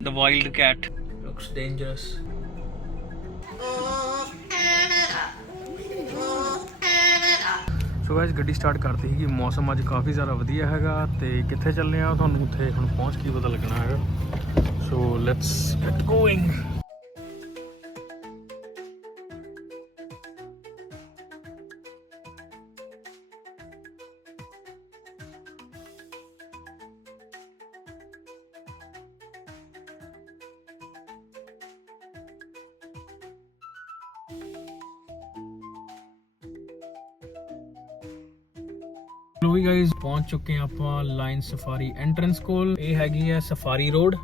The wild cat looks dangerous. So guys ਗੱਡੀ start ਕਰਤੀ ਸੀਗੀ। ਮੌਸਮ ਅੱਜ ਕਾਫੀ ਜ਼ਿਆਦਾ ਵਧੀਆ ਹੈਗਾ ਤੇ ਕਿੱਥੇ ਚੱਲੇ ਆ ਤੁਹਾਨੂੰ ਉੱਥੇ ਹੁਣ ਪਹੁੰਚ ਕੇ ਪਤਾ ਲੱਗਣਾ ਹੈਗਾ। So let's get going. ਲੋ ਵੀ ਗਾਇਜ਼ ਪਹੁੰਚ ਚੁੱਕੇ ਹਾਂ ਆਪਾਂ ਲਾਈਨ ਸਫਾਰੀ ਐਂਟਰੈਂਸ ਕੋਲ। ਇਹ ਹੈਗੀ ਹੈ ਸਫਾਰੀ ਰੋਡ।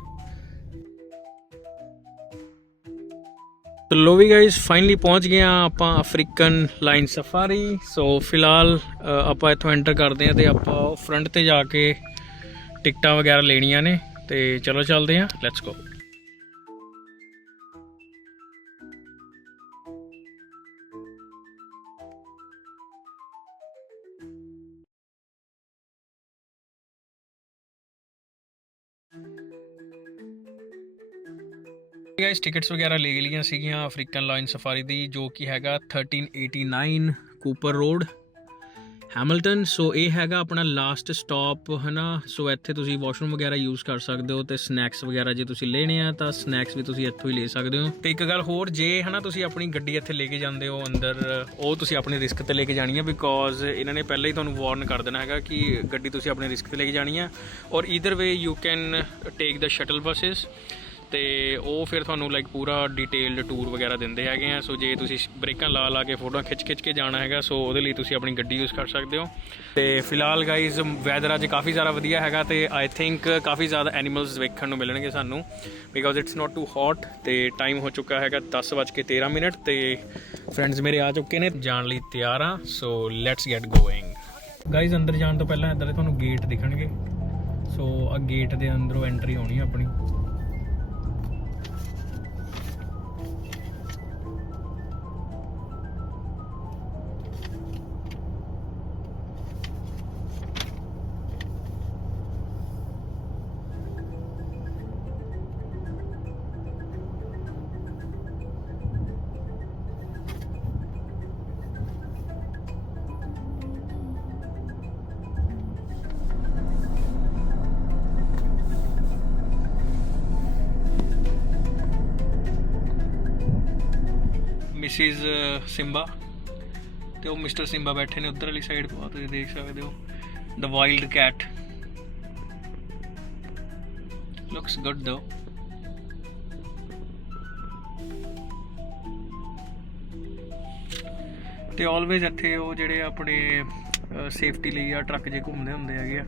ਲੋ ਵੀ ਗਾਇਜ਼ ਫਾਈਨਲੀ ਪਹੁੰਚ ਗਏ ਹਾਂ ਆਪਾਂ ਅਫਰੀਕਨ ਲਾਈਨ ਸਫਾਰੀ। ਸੋ ਫਿਲਹਾਲ ਆਪਾਂ ਇੱਥੋਂ ਐਂਟਰ ਕਰਦੇ ਹਾਂ ਤੇ ਆਪਾਂ ਫਰੰਟ ਤੇ ਜਾ ਕੇ ਟਿਕਟਾਂ ਵਗੈਰਾ ਲੈਣੀਆਂ ਨੇ ਤੇ ਚਲੋ ਚੱਲਦੇ ਹਾਂ, ਲੈਟਸ ਗੋ। ਗਾਇਸ ਟਿਕਟਸ ਵਗੈਰਾ ਲੈ ਲਈਆਂ ਸੀਗੀਆਂ ਅਫਰੀਕਨ ਲਾਈਨ ਸਫਾਰੀ ਦੀ, ਜੋ ਕਿ ਹੈਗਾ 1389 ਕੂਪਰ ਰੋਡ ਹੈਮਿਲਟਨ। ਸੋ ਇਹ ਹੈਗਾ ਆਪਣਾ ਲਾਸਟ ਸਟਾਪ ਹੈ ਨਾ। ਸੋ ਇੱਥੇ ਤੁਸੀਂ ਵਾਸ਼ਰੂਮ ਵਗੈਰਾ ਯੂਜ਼ ਕਰ ਸਕਦੇ ਹੋ ਤੇ ਸਨੈਕਸ ਵਗੈਰਾ ਜੇ ਤੁਸੀਂ ਲੈਣੇ ਆ ਤਾਂ ਸਨੈਕਸ ਵੀ ਤੁਸੀਂ ਇੱਥੋਂ ਹੀ ਲੈ ਸਕਦੇ ਹੋ। ਤੇ ਇੱਕ ਗੱਲ ਹੋਰ, ਜੇ ਹੈ ਨਾ ਤੁਸੀਂ ਆਪਣੀ ਗੱਡੀ ਇੱਥੇ ਲੈ ਕੇ ਜਾਂਦੇ ਹੋ ਅੰਦਰ, ਉਹ ਤੁਸੀਂ ਆਪਣੇ ਰਿਸਕ ਤੇ ਲੈ ਕੇ ਜਾਣੀ ਹੈ, ਬਿਕੋਜ਼ ਇਹਨਾਂ ਨੇ ਪਹਿਲਾਂ ਹੀ ਤੁਹਾਨੂੰ ਵਾਰਨ ਕਰ ਦੇਣਾ ਹੈਗਾ ਕਿ ਗੱਡੀ ਤੁਸੀਂ ਆਪਣੇ ਰਿਸਕ ਤੇ ਲੈ ਕੇ ਜਾਣੀ ਹੈ। ਔਰ either way you can take the shuttle buses ਤੇ ਉਹ ਫਿਰ ਤੁਹਾਨੂੰ ਲਾਈਕ ਪੂਰਾ ਡਿਟੇਲਡ ਟੂਰ ਵਗੈਰਾ ਦਿੰਦੇ ਹੈਗੇ ਆ। ਸੋ ਜੇ ਤੁਸੀਂ ਬ੍ਰੇਕਾਂ ਲਾ ਕੇ ਫੋਟੋਆਂ ਖਿੱਚ ਕੇ ਜਾਣਾ ਹੈਗਾ, ਸੋ ਉਹਦੇ ਲਈ ਤੁਸੀਂ ਆਪਣੀ ਗੱਡੀ ਯੂਜ਼ ਕਰ ਸਕਦੇ ਹੋ। ਤੇ ਫਿਲਹਾਲ ਗਾਈਜ਼ ਵੈਦਰ ਅੱਜ ਕਾਫੀ ਜ਼ਿਆਦਾ ਵਧੀਆ ਹੈਗਾ ਤੇ ਆਈ ਥਿੰਕ ਕਾਫੀ ਜ਼ਿਆਦਾ ਐਨੀਮਲਸ ਵੇਖਣ ਨੂੰ ਮਿਲਣਗੇ ਸਾਨੂੰ, because it's not to hot. ਤੇ ਟਾਈਮ ਹੋ ਚੁੱਕਾ ਹੈਗਾ 10:13 ਤੇ ਫਰੈਂਡਸ ਮੇਰੇ ਆ ਚੁੱਕੇ ਨੇ, ਜਾਣ ਲਈ ਤਿਆਰ ਆ। ਸੋ ਲੈਟਸ ਗੈਟ ਗੋਇੰਗ। ਗਾਈਜ਼ ਅੰਦਰ ਜਾਣ ਤੋਂ ਪਹਿਲਾਂ ਇੱਧਰ ਦੇ ਤੁਹਾਨੂੰ ਗੇਟ ਦਿਖਣਗੇ। ਸੋ ਆ ਗੇਟ ਦੇ ਅੰਦਰੋਂ ਐਂਟਰੀ ਹੋਣੀ ਆਪਣੀ। ਮਿਸਿਸ ਸਿੰਬਾ ਤੇ ਉਹ ਮਿਸਟਰ ਸਿੰਬਾ ਬੈਠੇ ਨੇ ਉੱਧਰ ਵਾਲੀ ਸਾਈਡ, ਤੁਸੀਂ ਦੇਖ ਸਕਦੇ ਹੋ। ਦ ਵਾਈਲਡ ਕੈਟ ਲੁਕਸ ਗੁੱਡ ਦੋ। ਤੇ ਆਲਵੇਜ਼ ਇੱਥੇ ਉਹ ਜਿਹੜੇ ਆਪਣੇ ਸੇਫਟੀ ਲਈ ਆ ਟਰੱਕ ਜੇ ਘੁੰਮਦੇ ਹੁੰਦੇ ਹੈਗੇ ਆ।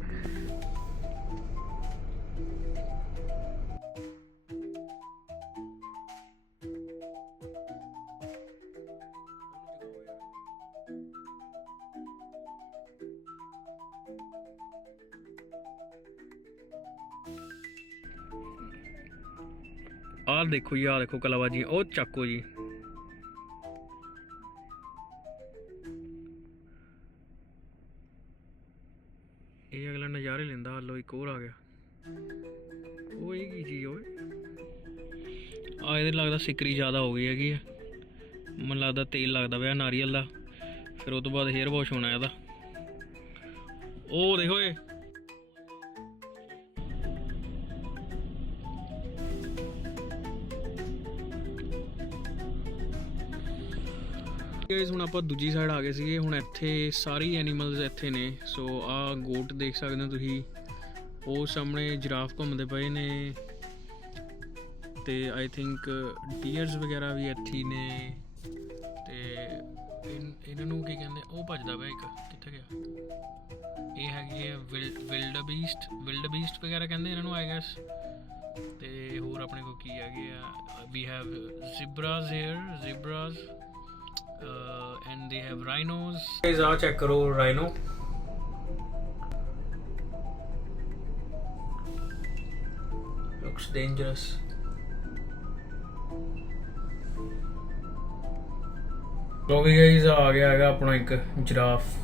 ਆਹ ਦੇਖੋ ਜੀ, ਆਹ ਦੇਖੋ ਕਲਾਬਾਜੀ, ਉਹ ਚਾਕੋ ਜੀ। ਇਹ ਅਗਲਾ ਨਜ਼ਾਰੇ ਲੈਂਦਾ। ਹਲੋ ਇੱਕ ਹੋਰ ਆ ਗਿਆ। ਉਹ ਇਹ ਕੀ ਚੀਜ਼ ਓਏ? ਆ ਇਹਦੇ ਲੱਗਦਾ ਸਿਕਰੀ ਜ਼ਿਆਦਾ ਹੋ ਗਈ ਹੈਗੀ ਆ, ਮੈਨੂੰ ਲੱਗਦਾ ਤੇਲ ਲੱਗਦਾ ਪਿਆ ਨਾਰੀਅਲ ਦਾ, ਫਿਰ ਉਹ ਤੋਂ ਬਾਅਦ ਹੇਅਰ ਵਾਸ਼ ਹੋਣਾ ਇਹਦਾ। ਉਹ ਦੇਖੋ ਏ, ਹੁਣ ਆਪਾਂ ਦੂਜੀ ਸਾਈਡ ਆ ਗਏ ਸੀਗੇ। ਹੁਣ ਇੱਥੇ ਸਾਰੀ ਐਨੀਮਲਸ ਇੱਥੇ ਨੇ। ਸੋ ਆਹ ਗੋਟ ਦੇਖ ਸਕਦੇ ਹੋ ਤੁਸੀਂ, ਉਹ ਸਾਹਮਣੇ ਜਿਰਾਫ ਘੁੰਮਦੇ ਪਏ ਨੇ ਤੇ ਆਈ ਥਿੰਕ ਡੀਅਰਸ ਵਗੈਰਾ ਵੀ ਇੱਥੇ ਹੀ ਨੇ। ਤੇ ਇਹਨਾਂ ਨੂੰ ਕੀ ਕਹਿੰਦੇ, ਉਹ ਭੱਜਦਾ ਪਿਆ ਇੱਕ, ਕਿੱਥੇ ਗਿਆ? ਇਹ ਹੈਗੀ ਹੈ ਵਿਲਡ ਬੀਸਟ ਵਗੈਰਾ ਕਹਿੰਦੇ ਇਹਨਾਂ ਨੂੰ ਆਈ ਗੈਸ। ਤੇ ਹੋਰ ਆਪਣੇ ਕੋਲ ਕੀ ਹੈਗੇ ਆ, we have zebras here, zebras and they have rhinos. Guys ਆਹ ਚੈੱਕ ਕਰੋ rhino। looks dangerous। ਲੋ ਵੀ ਗਾਇਜ਼ ਆ ਗਿਆ ਹੈਗਾ ਆਪਣਾ ਇੱਕ ਜਿਰਾਫ।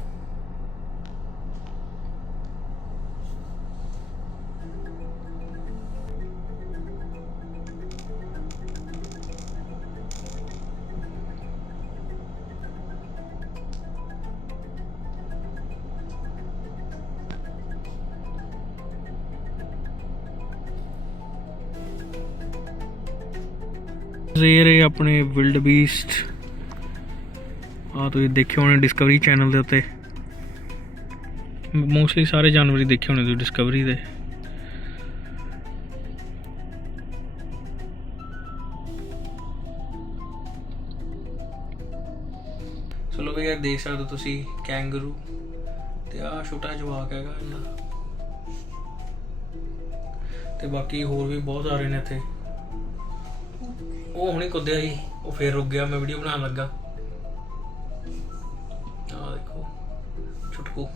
ਜ਼ੇਰ ਇਹ ਆਪਣੇ ਵਿਲਡ ਬੀਸਟ ਆ ਤੁਸੀਂ ਦੇਖੇ ਹੋਣੇ ਡਿਸਕਵਰੀ ਚੈਨਲ ਦੇ ਉੱਤੇ ਮੋਸਟਲੀ ਸਾਰੇ ਜਾਨਵਰ ਹੀ ਦੇਖੇ ਹੋਣੇ ਤੁਸੀਂ ਡਿਸਕਵਰੀ ਦੇ। ਚਲੋ ਵੀ ਯਾਰ ਦੇਖ ਸਕਦੇ ਹੋ ਤੁਸੀਂ ਕੈਂਗਰੂ ਤੇ ਆ ਛੋਟਾ ਜਵਾਕ ਹੈਗਾ ਇਹਨਾਂ ਤੇ ਬਾਕੀ ਹੋਰ ਵੀ ਬਹੁਤ ਸਾਰੇ ਨੇ ਇੱਥੇ। ਉਹ ਹੁਣੇ ਕੁੱਦਿਆ ਸੀ ਉਹ ਫੇਰ ਰੁਕ ਗਿਆ, ਮੈਂ ਵੀਡੀਓ ਬਣਾਉਣ ਲੱਗਾ। ਆ ਦੇਖੋ ਛੁਟਕੂ।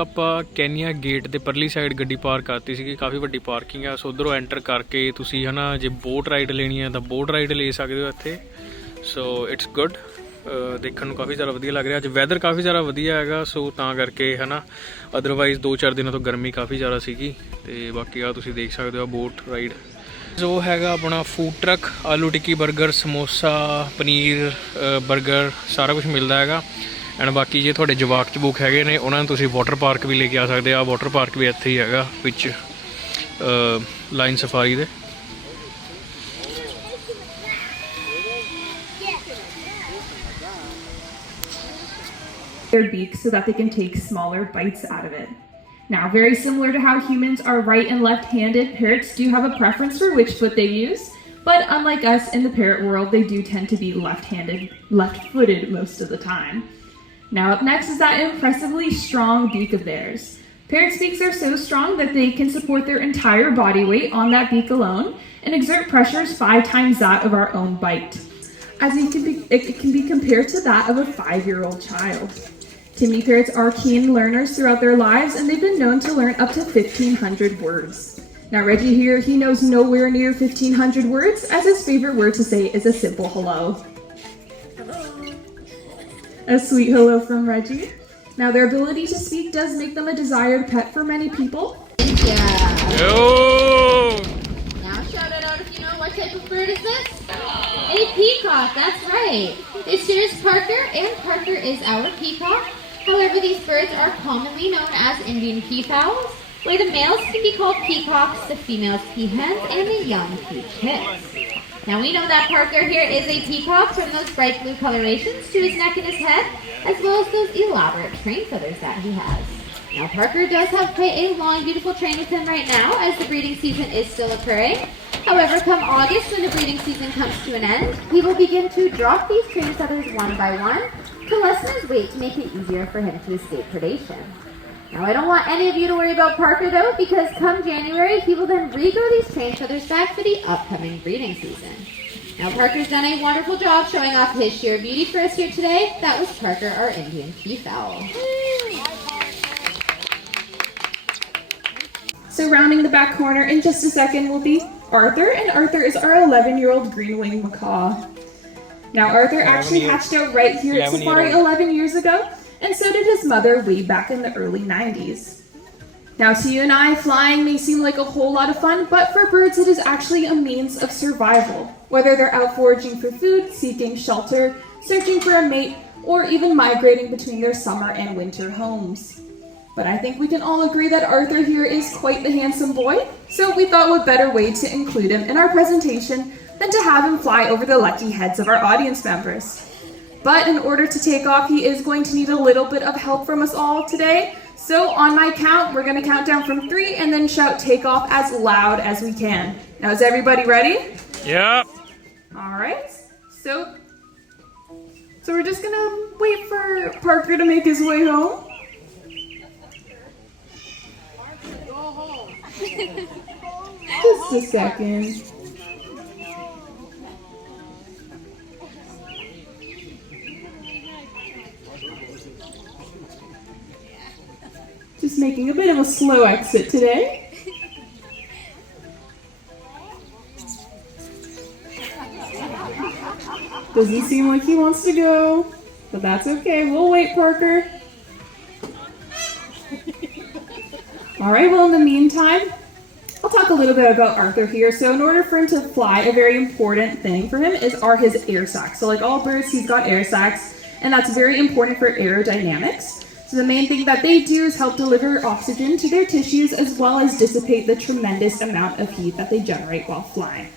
ਆਪਾਂ ਕੈਨੀਆ ਗੇਟ ਦੇ ਪਰਲੀ ਸਾਈਡ ਗੱਡੀ ਪਾਰਕ ਕਰਤੀ ਸੀਗੀ, ਕਾਫੀ ਵੱਡੀ ਪਾਰਕਿੰਗ ਆ। ਸੋ ਉੱਧਰੋਂ ਐਂਟਰ ਕਰਕੇ ਤੁਸੀਂ ਹੈ ਨਾ ਜੇ ਬੋਟ ਰਾਈਡ ਲੈਣੀ ਹੈ ਤਾਂ ਬੋਟ ਰਾਈਡ ਲੈ ਸਕਦੇ ਹੋ ਇੱਥੇ। ਸੋ ਇਟਸ ਗੁੱਡ, ਦੇਖਣ ਨੂੰ ਕਾਫੀ ਜ਼ਿਆਦਾ ਵਧੀਆ ਲੱਗ ਰਿਹਾ। ਅੱਜ ਵੈਦਰ ਕਾਫੀ ਜ਼ਿਆਦਾ ਵਧੀਆ ਹੈਗਾ ਸੋ ਤਾਂ ਕਰਕੇ ਹੈ ਨਾ, ਅਦਰਵਾਈਜ਼ 2-4 ਦਿਨਾਂ ਤੋਂ ਗਰਮੀ ਕਾਫੀ ਜ਼ਿਆਦਾ ਸੀਗੀ। ਤੇ ਬਾਕੀ ਆ ਤੁਸੀਂ ਦੇਖ ਸਕਦੇ ਹੋ ਬੋਟ ਰਾਈਡ। ਜੋ ਹੈਗਾ ਆਪਣਾ ਫੂਡ ਟਰੱਕ, ਆਲੂ ਟਿੱਕੀ 버ਗਰ, ਸਮੋਸਾ, ਪਨੀਰ 버ਗਰ ਸਾਰਾ ਕੁਝ ਮਿਲਦਾ ਹੈਗਾ। ਐਂਡ ਬਾਕੀ ਜੇ ਤੁਹਾਡੇ ਜਵਾਕ ਚਬੂਕ ਹੈਗੇ ਨੇ ਉਹਨਾਂ ਨੂੰ ਤੁਸੀਂ ਵਾਟਰ ਪਾਰਕ ਵੀ ਲੈ ਕੇ ਆ ਸਕਦੇ ਆ। ਵਾਟਰ ਪਾਰਕ ਵੀ ਇੱਥੇ ਹੀ ਹੈਗਾ ਵਿੱਚ ਲਾਈਨ ਸਫਾਰੀ ਦੇ। their beaks so that they can take smaller bites out of it. Now, very similar to how humans are right and left-handed, parrots do have a preference for which foot they use, but unlike us in the parrot world, they do tend to be left-footed most of the time. Now, up next is that impressively strong beak of theirs. Parrots' beaks are so strong that they can support their entire body weight on that beak alone and exert pressures 5 times that of our own bite. As it can be compared to that of a 5-year-old child. Timmy parrots are keen learners throughout their lives, and they've been known to learn up to 1,500 words. Now Reggie here, he knows nowhere near 1,500 words, as his favorite word to say is a simple hello. Hello. A sweet hello from Reggie. Now their ability to speak does make them a desired pet for many people. Yeah. Yo! Now shout it out if you know what type of bird is this? A peacock, that's right. This here is Parker, and Parker is our peacock. However, these birds are commonly known as Indian peafowls, where the males can be called peacocks, the females peahens, and the young peachicks. Now we know that Parker here is a peacock from those bright blue colorations to his neck and his head, as well as those elaborate train feathers that he has. Now Parker does have quite a long, beautiful train with him right now, as the breeding season is still occurring. However, come August, when the breeding season comes to an end, he will begin to drop these train feathers one by one to lessen his weight to make it easier for him to escape predation. Now, I don't want any of you to worry about Parker, though, because come January, he will then regrow these train feathers back for the upcoming breeding season. Now, Parker's done a wonderful job showing off his sheer beauty for us here today. That was Parker, our Indian peafowl. So rounding the back corner in just a second will be Arthur, and Arthur is our 11-year-old green-winged macaw. Now, Arthur actually hatched out right here at Safari 11 years ago, and so did his mother way back in the early 90s. Now, to you and I, flying may seem like a whole lot of fun, but for birds it is actually a means of survival. Whether they're out foraging for food, seeking shelter, searching for a mate, or even migrating between their summer and winter homes. But I think we can all agree that Arthur here is quite the handsome boy, so we thought what better way to include him in our presentation than to have him fly over the lucky heads of our audience members. But in order to take off, he is going to need a little bit of help from us all today. So on my count, we're going to count down from 3 and then shout take off as loud as we can. Now, is everybody ready? Yep. All right. So we're just going to wait for Parker to make his way home. Just a second. Just making a bit of a slow exit today. Doesn't seem like he wants to go. But that's okay, we'll wait, Parker. All right, well, in the meantime, I'll talk a little bit about Arthur here. So in order for him to fly, a very important thing for him are his air sacs. So like all birds, he's got air sacs, and that's very important for aerodynamics. So the main thing that they do is help deliver oxygen to their tissues as well as dissipate the tremendous amount of heat that they generate while flying.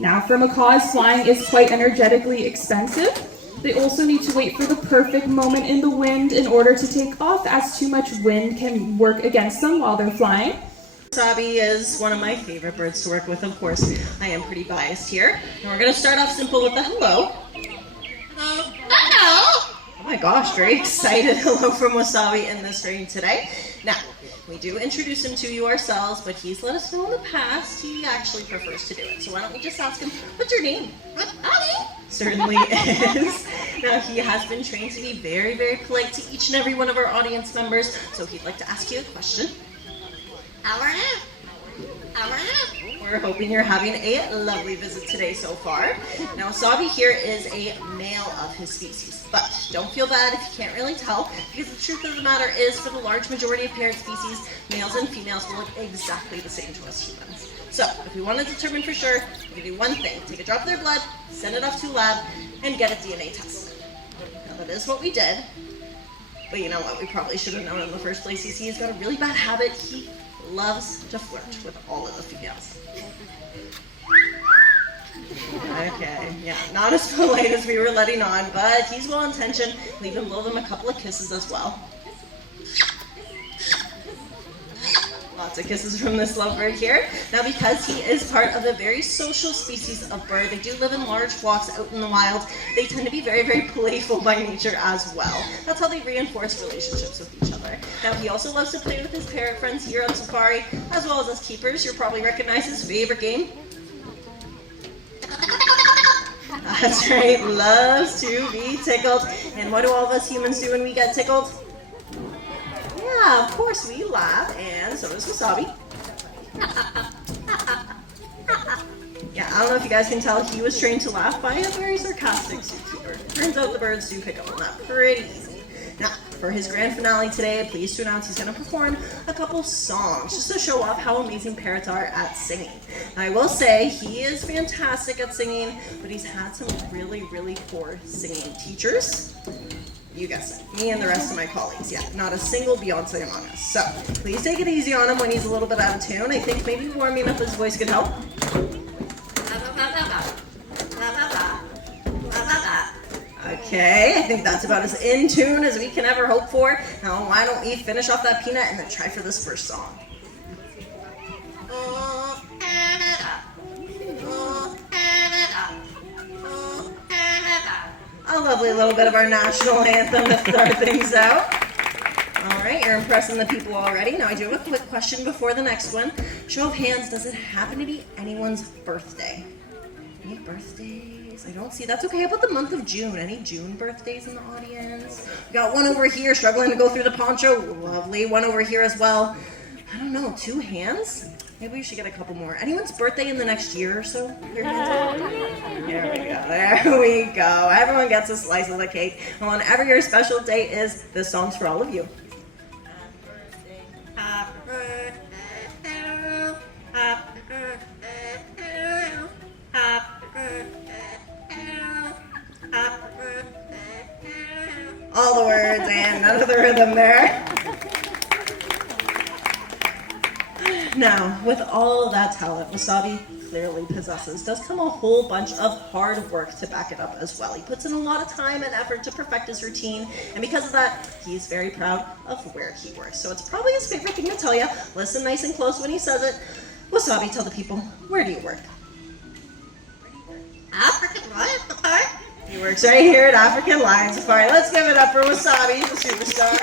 Now for macaws, flying is quite energetically expensive. They also need to wait for the perfect moment in the wind in order to take off, as too much wind can work against them while they're flying. Wasabi is one of my favorite birds to work with, of course. I am pretty biased here. And we're going to start off simple with the hello. Hello. Hello. Oh my gosh, very excited hello from Wasabi in this rain today. Now, we do introduce him to you ourselves, but he's let us know in the past he actually prefers to do it. So why don't we just ask him, what's your name? Wasabi. Certainly is. Now, he has been trained to be very, very polite to each and every one of our audience members, so he'd like to ask you a question. How are you? How are you? We're hoping you're having a lovely visit today so far. Now, Wasabi here is a male of his species, but don't feel bad if you can't really tell, because the truth of the matter is, for the large majority of parrot species, males and females will look exactly the same to us humans. So, if we want to determine for sure, we can do one thing. Take a drop of their blood, send it off to a lab, and get a DNA test. Now, that is what we did. But you know what? We probably should have known in the first place. You see, he's got a really bad habit. He loves to flirt with all of the females. Okay, yeah, not as polite as we were letting on, but he's well-intentioned. We even blow them a couple of kisses as well. Lots of kisses from this lovebird here. Now, because he is part of a very social species of bird, they do live in large flocks out in the wild. They tend to be very, very playful by nature as well. That's how they reinforce relationships with each other. Now, he also loves to play with his parrot friends here on safari, as well as us keepers. You'll probably recognize his favorite game. That's right, loves to be tickled. And what do all of us humans do when we get tickled? Yeah, of course, we laugh, and so does Wasabi. Yeah, I don't know if you guys can tell, he was trained to laugh by a very sarcastic zookeeper. Turns out the birds do pick up on that pretty easy. Now, for his grand finale today, I'm pleased to announce he's going to perform a couple songs just to show off how amazing parrots are at singing. Now, I will say he is fantastic at singing, but he's had some really, really poor singing teachers. You guessed it, me and the rest of my colleagues. Yeah, not a single Beyonce among us. So, please take it easy on him when he's a little bit out of tune. I think maybe warming up his voice could help. Okay, I think that's about as in tune as we can ever hope for. Now, why don't we finish off that peanut and then try for this first song. A lovely little bit of our national anthem to start things out. All right, you're impressing the people already. Now, I do have a quick question before the next one. Show of hands, does it happen to be anyone's birthday? Any birthdays? I don't see. That's okay. How about the month of June? Any June birthdays in the audience? We got one over here struggling to go through the poncho. Lovely. One over here as well. I don't know. 2 hands? Maybe we should get a couple more. Anyone's birthday in the next year or so? Your hands up. There we go. There we go. Everyone gets a slice of the cake. And whenever your special day is, this song's for all of you. Happy birthday to you. Happy birthday to you. Happy birthday to you. Happy birthday to you. All the words and none of the rhythm there. Now, with all of that talent Wasabi clearly possesses, does come a whole bunch of hard work to back it up as well. He puts in a lot of time and effort to perfect his routine, and because of that, he's very proud of where he works. So it's probably his favorite thing to tell you. Listen nice and close when he says it. Wasabi, tell the people, where do you work? African Lion Safari. He works right here at African Lion Safari. Let's give it up for Wasabi, the superstar.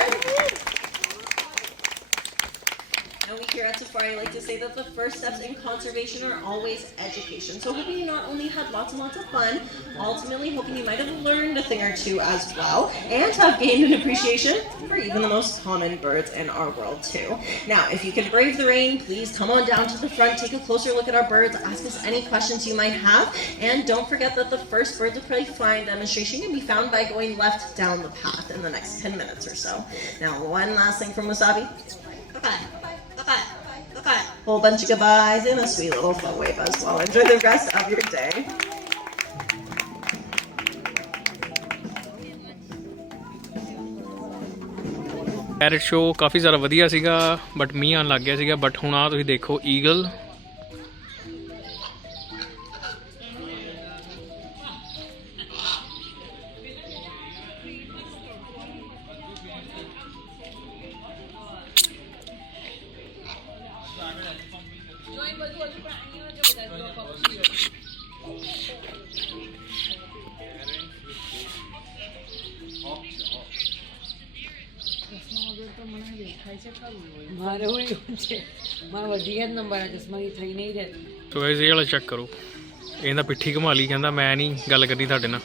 And we here at Safari like to say that the first steps in conservation are always education. So hoping you not only had lots and lots of fun, ultimately hoping you might have learned a thing or two as well, and have gained an appreciation for even the most common birds in our world too. Now, if you can brave the rain, please come on down to the front, take a closer look at our birds, ask us any questions you might have, and don't forget that the first birds of prey flying demonstration can be found by going left down the path in the next 10 minutes or so. Now, one last thing from Wasabi. Bye-bye. Bye-bye. Bye-bye. Whole bunch of goodbyes and a sweet little foot wave as well. Enjoy the rest of your day. Parrot show ਕਾਫੀ ਜ਼ਿਆਦਾ ਵਧੀਆ ਸੀਗਾ but ਮੀਂਹ ਆਉਣ ਲੱਗ ਗਿਆ ਸੀਗਾ but ਹੁਣ ਆ ਤੁਸੀਂ ਦੇਖੋ ਈਗਲ तो वैसे ये वाला चेक करो ਇਹਦਾ ਪਿੱਠੀ ਘੁਮਾ ਲਈ ਕਹਿੰਦਾ ਮੈਂ ਨਹੀਂ ਗੱਲ ਕਰਨੀ ਤੁਹਾਡੇ ਨਾਲ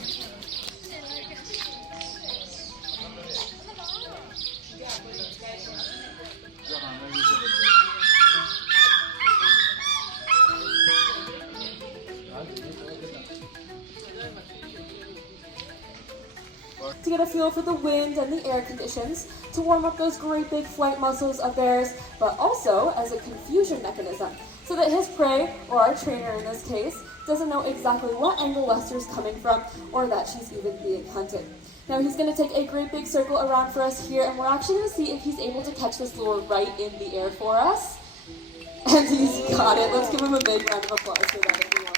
to get a feel for the wind and the air conditions, to warm up those great big flight muscles of theirs, but also as a confusion mechanism, so that his prey, or our trainer in this case, doesn't know exactly what angle Lester's coming from, or that she's even being hunted. Now he's going to take a great big circle around for us here, and we're actually going to see if he's able to catch this lure right in the air for us. And he's got it. Let's give him a big round of applause for that, everyone.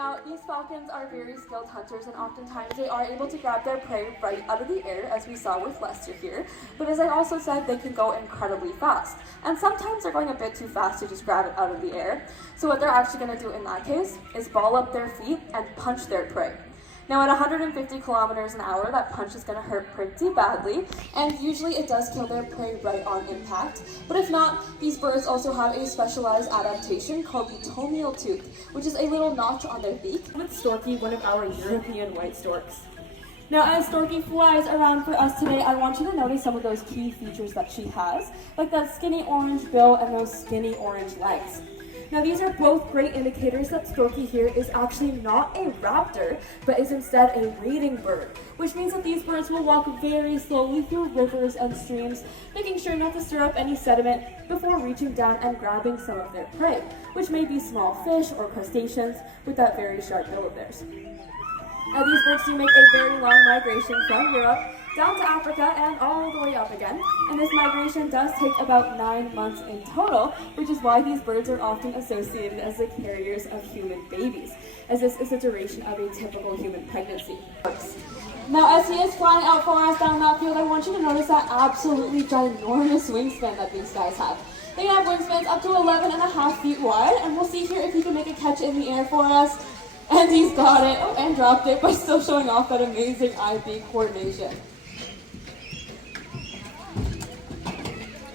Now, these falcons are very skilled hunters, and oftentimes they are able to grab their prey right out of the air, as we saw with Lester here. But as I also said, they can go incredibly fast. And sometimes they're going a bit too fast to just grab it out of the air. So what they're actually going to do in that case is ball up their feet and punch their prey. Now, at 150 kilometers an hour, that punch is going to hurt pretty badly, and usually it does kill their prey right on impact. But if not, these birds also have a specialized adaptation called the tomial tooth, which is a little notch on their beak. With Storky, one of our European white storks. Now, as Storky flies around for us today, I want you to notice some of those key features that she has, like that skinny orange bill and those skinny orange legs. Now, these are both great indicators that Storky here is actually not a raptor, but is instead a wading bird, which means that these birds will walk very slowly through rivers and streams, making sure not to stir up any sediment before reaching down and grabbing some of their prey, which may be small fish or crustaceans with that very sharp bill of theirs. Now, these birds do make a very long migration from Europe down to Africa and all the way up again, and this migration does take about 9 months in total, which is why these birds are often associated as the carriers of human babies, as this is the duration of a typical human pregnancy. Now, as he is flying out for us down that field, I want you to notice that absolutely ginormous wingspan that these guys have. They have wingspans up to 11.5 feet wide, and we'll see here if he can make a catch in the air for us. And he's got it, and dropped it, but still showing off that amazing eye-beak coordination.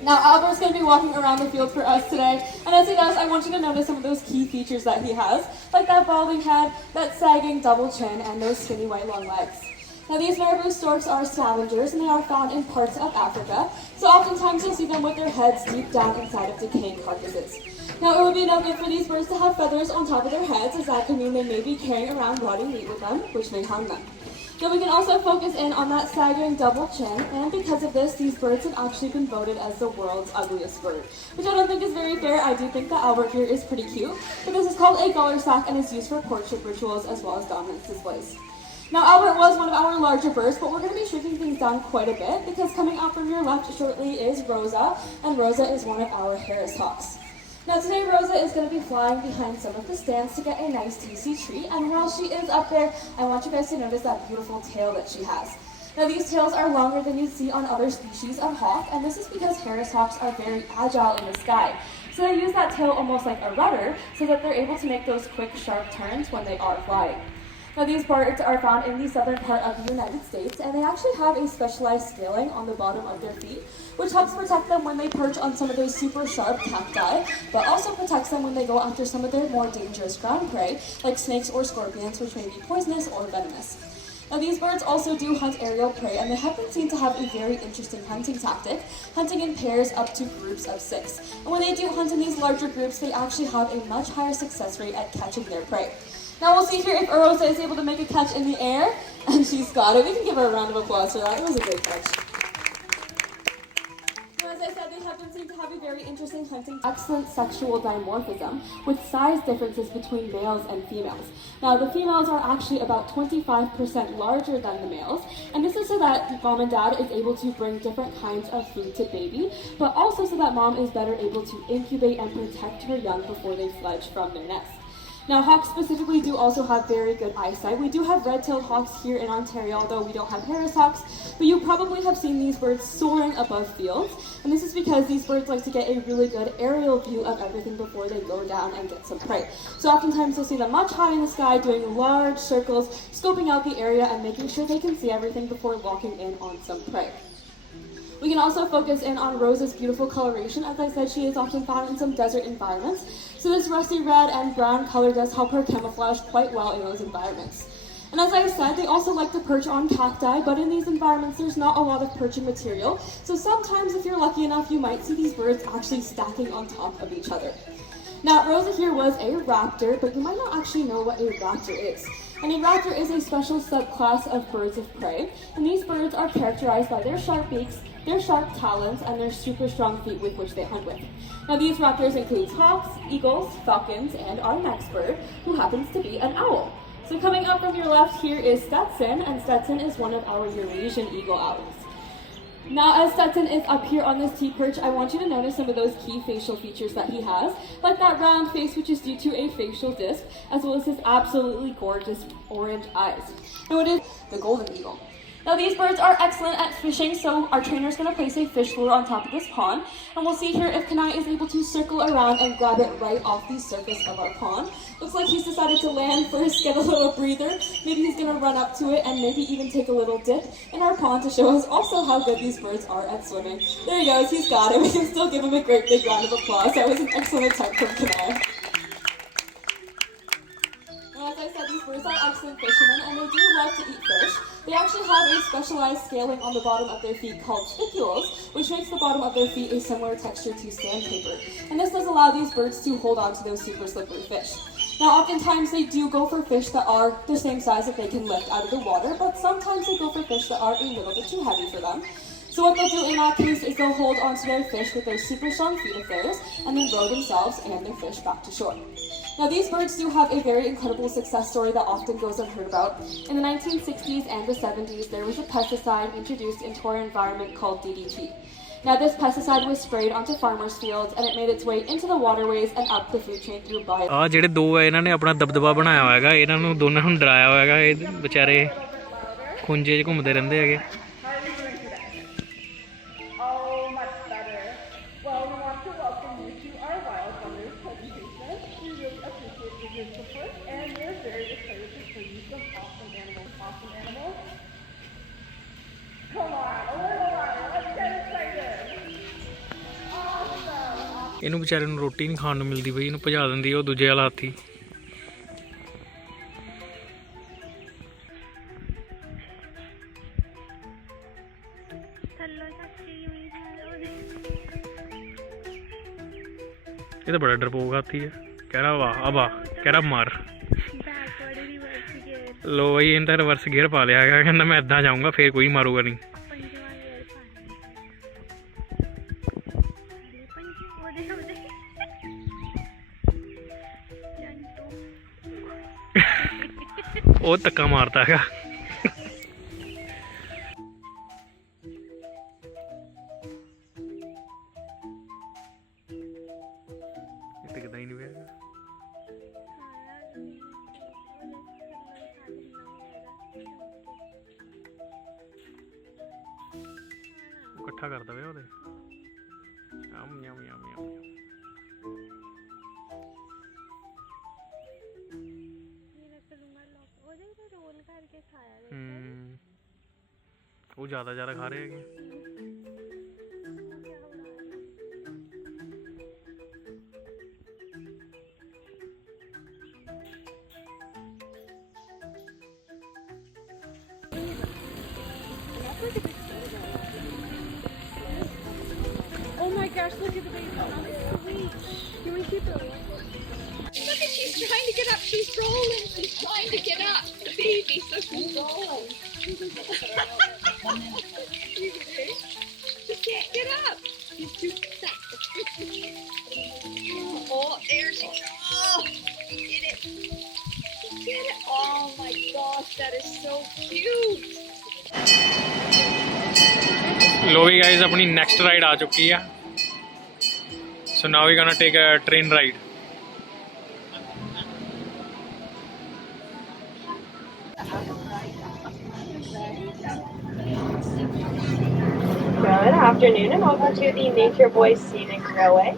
Now, Albert's going to be walking around the field for us today, and as he does, I want you to notice some of those key features that he has, like that balding head, that sagging double chin, and those skinny white long legs. Now, these marabou storks are scavengers, and they are found in parts of Africa, so oftentimes you'll see them with their heads deep down inside of decaying carcasses. Now, it would be no good for these birds to have feathers on top of their heads, as that could mean they may be carrying around rotting meat with them, which may harm them. Now, we can also focus in on that sagging double chin, and because of this, these birds have actually been voted as the world's ugliest bird, which I don't think is very fair. I do think that Albert here is pretty cute, but this is called a galler sack and is used for courtship rituals as well as dominance displays. Now, Albert was one of our larger birds, but we're going to be shrinking things down quite a bit, because coming out from your left shortly is Rosa, and Rosa is one of our Harris hawks. Now, today Rosa is going to be flying behind some of the stands to get a nice tasty treat, and while she is up there, I want you guys to notice that beautiful tail that she has. Now, these tails are longer than you see on other species of hawk, and this is because Harris hawks are very agile in the sky. So they use that tail almost like a rudder so that they're able to make those quick, sharp turns when they are flying. Now, these birds are found in the southern part of the United States, and they actually have a specialized scaling on the bottom of their feet, which helps protect them when they perch on some of those super sharp cacti, but also protects them when they go after some of their more dangerous ground prey, like snakes or scorpions, which may be poisonous or venomous. Now, these birds also do hunt aerial prey, and they have been seen to have a very interesting hunting tactic, hunting in pairs up to groups of 6. And when they do hunt in these larger groups, they actually have a much higher success rate at catching their prey. Now we'll see here if Arosa is able to make a catch in the air, and she's got it. We can give her a round of applause for that. It was a great catch. Now, as I said, they have been seen to have a very interesting hunting, excellent sexual dimorphism, with size differences between males and females. Now, the females are actually about 25% larger than the males, and this is so that mom and dad is able to bring different kinds of food to baby, but also so that mom is better able to incubate and protect her young before they fledge from their nest. Now, hawks specifically do also have very good eyesight. We do have red-tailed hawks here in Ontario, although we don't have Harris hawks, but you probably have seen these birds soaring above fields, and this is because these birds like to get a really good aerial view of everything before they go down and get some prey. So oftentimes you'll see them much high in the sky doing large circles, scoping out the area and making sure they can see everything before locking in on some prey. We can also focus in on Rosa's beautiful coloration. As I said, she is often found in some desert environments. So this rusty red and brown color does help her camouflage quite well in those environments. And as I said, they also like to perch on cacti, but in these environments there's not a lot of perching material. So sometimes if you're lucky enough, you might see these birds actually stacking on top of each other. Now, Rosa here was a raptor, but you might not actually know what a raptor is. And a raptor is a special subclass of birds of prey, and these birds are characterized by their sharp beaks, their sharp talons, and their super strong feet with which they hunt with. Now, these raptors include hawks, eagles, falcons, and our next bird, who happens to be an owl. So coming up from your left here is Stetson, and Stetson is one of our Eurasian eagle owls. Now, as Stetson is up here on this T-perch, I want you to notice some of those key facial features that he has, like that round face, which is due to a facial disc, as well as his absolutely gorgeous orange eyes. Now, it is the golden eagle. Now, these birds are excellent at fishing, so our trainer is going to place a fish lure on top of this pond, and we'll see here if Kanai is able to circle around and grab it right off the surface of our pond. Looks like he's decided to land first, get a little breather. Maybe he's going to run up to it and maybe even take a little dip in our pond to show us also how good these birds are at swimming. There he goes, he's got it. We can still give him a great big round of applause. That was an excellent attempt from Kanai. Now, as I said, these birds are excellent fishermen, and they do love to eat fish. They actually have a specialized scaling on the bottom of their feet called spicules, which makes the bottom of their feet a similar texture to sandpaper. And this does allow these birds to hold on to those super slippery fish. Now, oftentimes they do go for fish that are the same size that they can lift out of the water, but sometimes they go for fish that are a little bit too heavy for them. So what they'll do in that case is they'll hold onto their fish with their super strong feet of theirs, and then row themselves and their fish back to shore. Now, these birds do have a very incredible success story that often goes unheard about. In the 1960s and the 70s, there was a pesticide introduced into our environment called DDT. Now, this pesticide was sprayed onto farmers' fields, and it made its way into the waterways and up the food chain through bio. ਆ ਜਿਹੜੇ ਦੋ ਹੈ ਇਹਨਾਂ ਨੇ ਆਪਣਾ ਦਬਦਬਾ ਬਣਾਇਆ ਹੋਇਆ ਹੈਗਾ, ਇਹਨਾਂ ਨੂੰ ਦੋਨਾਂ ਨੂੰ ਡਰਾਇਆ ਹੋਇਆ ਹੈਗਾ, ਇਹ ਵਿਚਾਰੇ ਖੁੰਝੇ 'ਚ ਘੁੰਮਦੇ ਰਹਿੰਦੇ ਹੈਗੇ। ਇਹਨੂੰ ਵਿਚਾਰੇ ਨੂੰ ਰੋਟੀ ਨਹੀਂ ਖਾਣ ਨੂੰ ਮਿਲਦੀ ਬਈ, ਇਹਨੂੰ ਭਜਾ ਦਿੰਦੀ ਉਹ ਦੂਜੇ ਵਾਲਾ ਹਾਥੀ। ਇਹ ਤਾਂ ਬੜਾ ਡਰਪੋਕ ਹਾਥੀ ਹੈ, ਕਹਿ ਰਹਾ ਵਾਹ ਅਬਾ, ਕਹਿ ਰਹਾ ਮਾਰ। ਲੋ ਬਈ ਇਹਨੇ ਤਾਂ ਰਿਵਰਸ ਗੇਅਰ ਪਾ ਲਿਆ ਹੈਗਾ, ਕਹਿੰਦਾ ਮੈਂ ਇੱਦਾਂ ਜਾਊਂਗਾ ਫੇਰ ਕੋਈ ਮਾਰੂਗਾ ਨਹੀਂ। ਉਹ ਧੱਕਾ ਮਾਰਦਾ ਹੈਗਾ। ਇਹ ਟਿਕਦਾ ਹੀ ਨਹੀਂ ਪਿਆ। ਉਹ ਇਕੱਠਾ ਕਰਦਾ ਵੇ ਉਹਦੇ ਯਮ ਯਮ ਯਮ ਯਮ। वो ज़्यादा खा रहे हैं। Oh my gosh, look at the baby. How sweet. Can we keep it? Look at, she's trying to get up. She's rolling. She's trying to get up. The baby, so she's rolling. She can't get up. She's too fat. Oh, there she goes. Oh, get it. Get it. Oh my gosh, that is so cute. लो भी guys अपनी next ride आ चुकी है। So now we gonna take a train ride. Good afternoon and welcome to the Nature Boys Scenic Railway.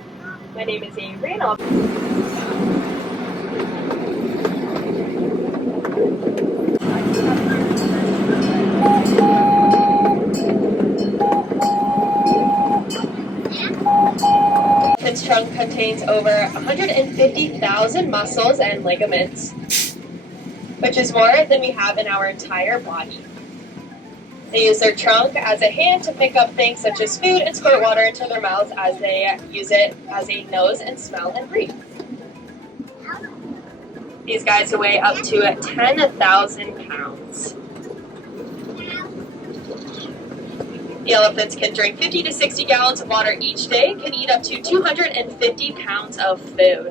My name is Avery and I'll Its trunk contains over 150,000 muscles and ligaments, which is more than we have in our entire body. They use their trunk as a hand to pick up things such as food and squirt water into their mouths as they use it as a nose and smell and breathe. These guys weigh up to 10,000 pounds. The elephants can drink 50 to 60 gallons of water each day, can eat up to 250 pounds of food.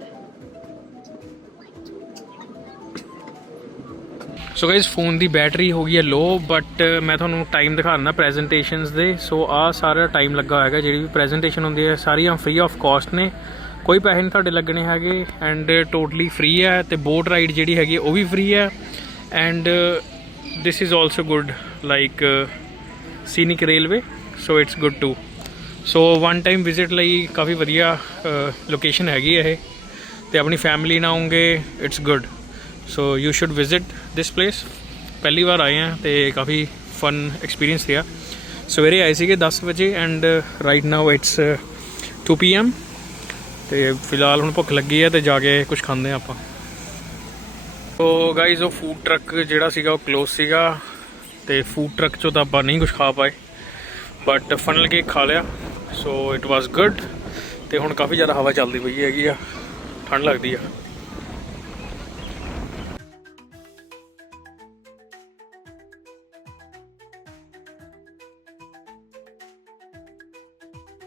So guys phone की battery हो गई है लो, but मैं थोड़ा time दिखा दिंदा प्रेजेंटेशनस दे। सो आ सारा time लगा है, जी भी प्रेजेंटेशन होंगी है सारियां फ्री ऑफ कॉस्ट ने, कोई पैसे नहीं तुहाडे लगने हैगे एंड टोटली फ्री है। तो बोट राइड जी हैगी वो भी फ्री है and this is also good like scenic railway, so it's good too. So one time visit लई काफ़ी वधिया लोकेशन हैगी है, तो अपनी फैमिली ना आओगे it's good. So you should visit this place. पहली बार आए हैं तो काफ़ी फन एक्सपीरियंस रहा। सवेरे आए थे 10 बजे and right now it's 2 PM। तो फिलहाल हम भुख लगी है तो जाके कुछ खाते हैं आप। तो गाइज वो फूड ट्रक जोड़ा सीगा वो क्लोज सीगा, तो फूड ट्रक चो तो आप नहीं कुछ खा पाए, बट फनल केक खा लिया। So it was good. तो हुण काफ़ी ज़्यादा हवा चलती पई हैगी आ, ठंड लगती है।